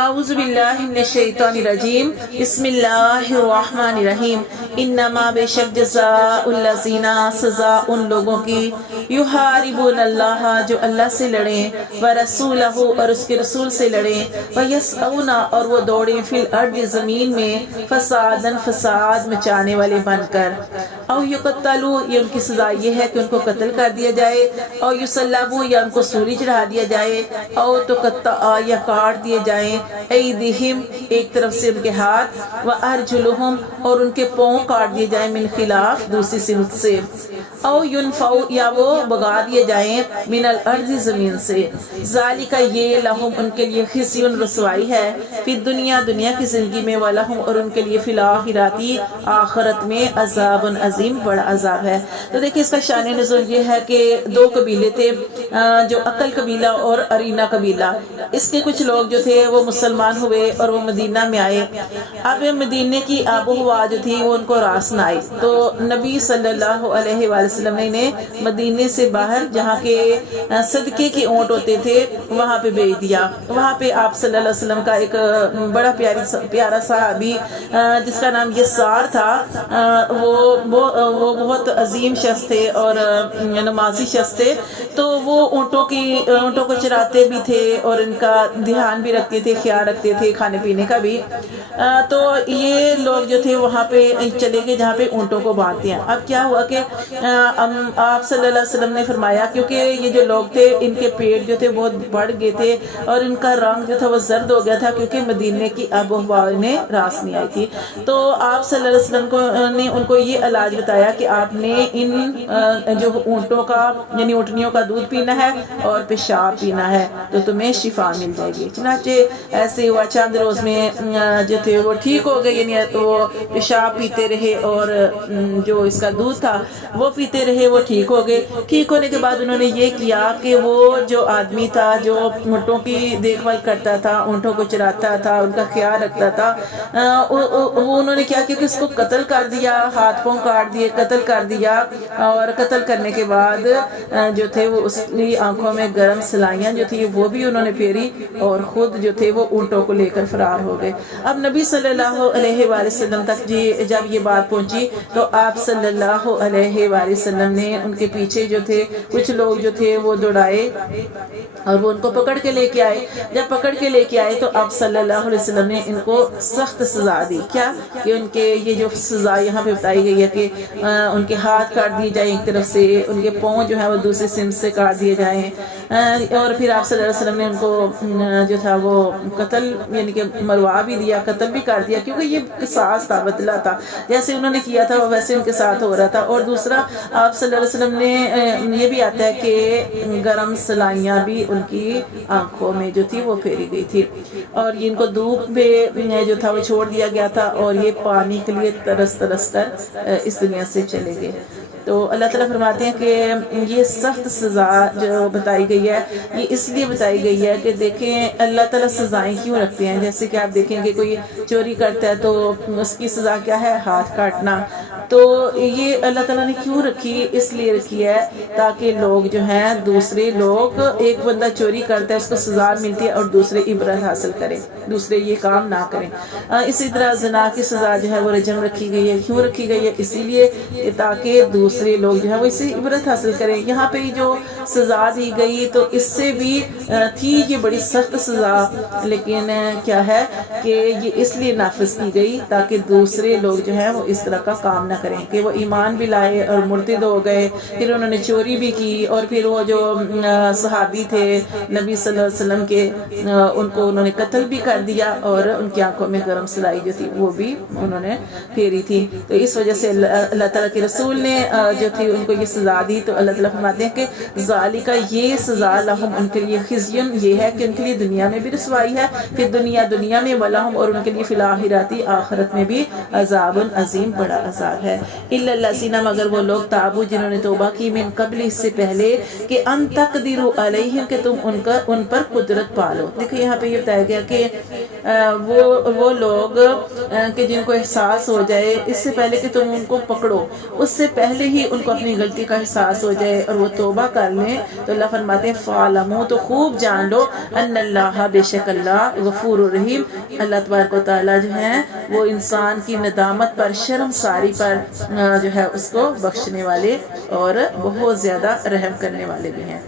اعوذ باللہ من الشیطان الرجیم بسم اللہ الرحمن الرحیم انما بے شک جزاء الذین سزا ان لوگوں کی یحاربون اللہ جو اللہ سے لڑیں ورسولہ اور اس کے رسول سے لڑیں ویسعون اور وہ دوڑیں فی الارض زمین میں فسادن فساد مچانے والے بن کر او یقتلوا یہ ان کی سزا یہ ہے کہ ان کو قتل کر دیا جائے او یصلبوا یا ان کو سولی چڑھا دیا جائے او تقطع یا کاٹ دیے جائیں ایدہم ایک طرف سے ان کے ہاتھ وارجلہم اور ان کے پاؤں کاٹ دیے جائیں من خلاف دوسری سمت سے او ینفو یا وہ بگا دیے جائیں من الارض زمین سے ذالک یہ لہم ان کے لیے خزی رسوائی ہے فی دنیا دنیا کی زندگی میں ولہم اور ان کے لیے فی الاخرۃ آخرت میں عذاب عظیم بڑا عذاب ہے۔ تو دیکھیں اس کا شان نزول یہ ہے کہ دو قبیلے تھے جو عقل قبیلہ اور ارینا قبیلہ، اس کے کچھ لوگ جو تھے وہ مسلمان ہوئے اور وہ مدینہ میں آئے۔ اب مدینہ کی آب و ہوا جو تھی وہ ان کو راس نہ آئی، تو نبی صلی اللہ علیہ وآلہ وسلم نے انہیں مدینے سے باہر جہاں کے صدقے کے اونٹ ہوتے تھے وہاں پہ بھیج دیا۔ وہاں پہ آپ صلی اللہ علیہ وسلم کا ایک بڑا پیارا صحابی جس کا نام یسار تھا، وہ بہت عظیم شخص تھے اور نمازی شخص تھے، تو وہ اونٹوں کو چراتے بھی تھے اور ان کا دھیان بھی رکھتے تھے، خیال رکھتے تھے، کھانے پینے کا بھی۔ تو یہ لوگ جو تھے وہاں پہ چلے گئے جہاں پہ اونٹوں کو باندھتے ہیں۔ اب کیا ہوا کہ آپ صلی اللہ علیہ وسلم نے فرمایا، کیونکہ یہ جو لوگ تھے ان کے پیٹ جو تھے بہت بڑھ گئے تھے اور ان کا رنگ جو تھا وہ زرد ہو گیا تھا، کیونکہ مدینے کی آب و ہوا انہیں راس نہیں آئی تھی۔ تو آپ صلی اللہ علیہ وسلم نے ان کو یہ علاج بتایا کہ آپ نے ان جو اونٹوں کا یعنی اونٹنیوں کا دودھ پینا ہے اور پیشاب پینا ہے تو تمہیں شفا مل جائے گی۔ چنانچہ ایسے ہوا، چند روز میں جو تھے وہ ٹھیک ہو گئے، یعنی تو وہ پیشاب پیتے رہے اور جو اس کا دودھ تھا وہ پیتے رہے، وہ ٹھیک ہو گئے۔ ٹھیک ہونے کے بعد انہوں نے یہ کیا کہ وہ جو آدمی تھا جو اونٹوں کی دیکھ بھال کرتا تھا، اونٹوں کو چراتا تھا، ان کا خیال رکھتا تھا، وہ انہوں نے کیا کہ اس کو قتل کر دیا، ہاتھ پاؤں کاٹ دیے، قتل کر دیا، اور قتل کرنے کے بعد جو تھے وہ اس کی آنکھوں میں گرم سلائیاں جو تھی وہ بھی انہوں نے پھیری اور خود جو تھے وہ اونٹوں کو لے کر فرار ہو گئے۔ اب نبی صلی اللہ علیہ وآلہ وسلم تک جب یہ بات پہنچی تو آپ صلی اللہ علیہ وآلہ وسلم نے ان کے پیچھے جو تھے کچھ لوگ جو تھے وہ دوڑائے اور وہ ان کو پکڑ کے لے کے آئے۔ جب پکڑ کے لے کے آئے تو آپ صلی اللہ علیہ وسلم نے ان کو سخت سزا دی۔ کیا کہ ان کے یہ جو سزا یہاں پہ بتائی گئی ہے کہ ان کے ہاتھ کاٹ دیے جائیں ایک طرف سے، ان کے پاؤں جو ہے وہ دوسری سمت سے کاٹ دیے جائیں، اور پھر آپ صلی اللہ علیہ وسلم نے ان کو جو تھا وہ قتل یعنی کہ مروا بھی دیا، قتل بھی کر دیا، کیونکہ یہ قصاص تھا، بدلہ تھا، جیسے انہوں نے کیا تھا ویسے ان کے ساتھ ہو رہا تھا۔ اور دوسرا آپ صلی اللہ علیہ وسلم نے یہ بھی آتا ہے کہ گرم سلائیاں بھی ان کی آنکھوں میں جو تھی وہ پھیری گئی تھی، اور یہ ان کو دھوپ میں جو تھا وہ چھوڑ دیا گیا تھا، اور یہ پانی کے لیے ترس کر اس دنیا سے چلے گئے۔ تو اللہ تعالیٰ فرماتے ہیں کہ یہ سخت سزا جو بتائی گئی ہے یہ اس لیے بتائی گئی ہے کہ دیکھیں اللہ تعالیٰ سزائیں کیوں رکھتے ہیں۔ جیسے کہ آپ دیکھیں کہ کوئی چوری کرتا ہے تو اس کی سزا کیا ہے؟ ہاتھ کاٹنا۔ تو یہ اللہ تعالیٰ نے کیوں رکھی؟ اس لیے رکھی ہے تاکہ لوگ جو ہیں دوسرے لوگ، ایک بندہ چوری کرتا ہے اس کو سزا ملتی ہے اور دوسرے عبرت حاصل کریں، دوسرے یہ کام نہ کریں۔ اسی طرح زنا کی سزا جو ہے وہ رجم رکھی گئی ہے۔ کیوں رکھی گئی ہے؟ اسی لیے تاکہ دوسرے لوگ جو ہے وہ اس سے عبرت حاصل کریں۔ یہاں پہ جو سزا دی گئی تو اس سے بھی تھی یہ بڑی سخت سزا، لیکن کیا ہے کہ یہ اس لیے نافذ کی گئی تاکہ دوسرے لوگ جو ہیں وہ اس طرح کا کام نہ کریں کہ وہ ایمان بھی لائے اور مرتد ہو گئے، پھر انہوں نے چوری بھی کی، اور پھر وہ جو صحابی تھے نبی صلی اللہ علیہ وسلم کے ان کو انہوں نے قتل بھی کر دیا، اور ان کی آنکھوں میں گرم سلائی جو تھی وہ بھی انہوں نے پھیری تھی۔ تو اس وجہ سے اللہ تعالیٰ کے رسول نے جو تھی ان کو یہ سزا دی۔ تو اللہ تعالیٰ فرماتے ہیں کہ ذالک یہ سزا لہم ان کے لیے خزی یہ ہے کہ ان کے لیے دنیا میں بھی رسوائی ہے، پھر دنیا میں ولہم اور ان کے لیے فی الاخرۃ آخرت میں بھی عذاب عظیم بڑا عذاب ہے۔ ہے الا الذین مگر وہ لوگ تابو جنہوں نے توبہ کی من قبل اس سے پہلے کہ ان تقدروا علیہم کہ تم ان پر قدرت پالو. دیکھیں یہاں پہ یہ بتایا گیا کہ وہ لوگ کہ جن کو احساس ہو جائے اس سے پہلے کہ تم ان کو پکڑو، اس سے پہلے ہی ان کو اپنی غلطی کا احساس ہو جائے اور وہ توبہ کر لیں تو اللہ فرماتے ہیں فَعْلَمُوا تو خوب جان لو ان اللہ بے شک اللہ غفور الرحیم اللہ تبارک و تعالیٰ جو ہے وہ انسان کی ندامت پر شرمساری پر جو ہے اس کو بخشنے والے اور بہت زیادہ رحم کرنے والے بھی ہیں.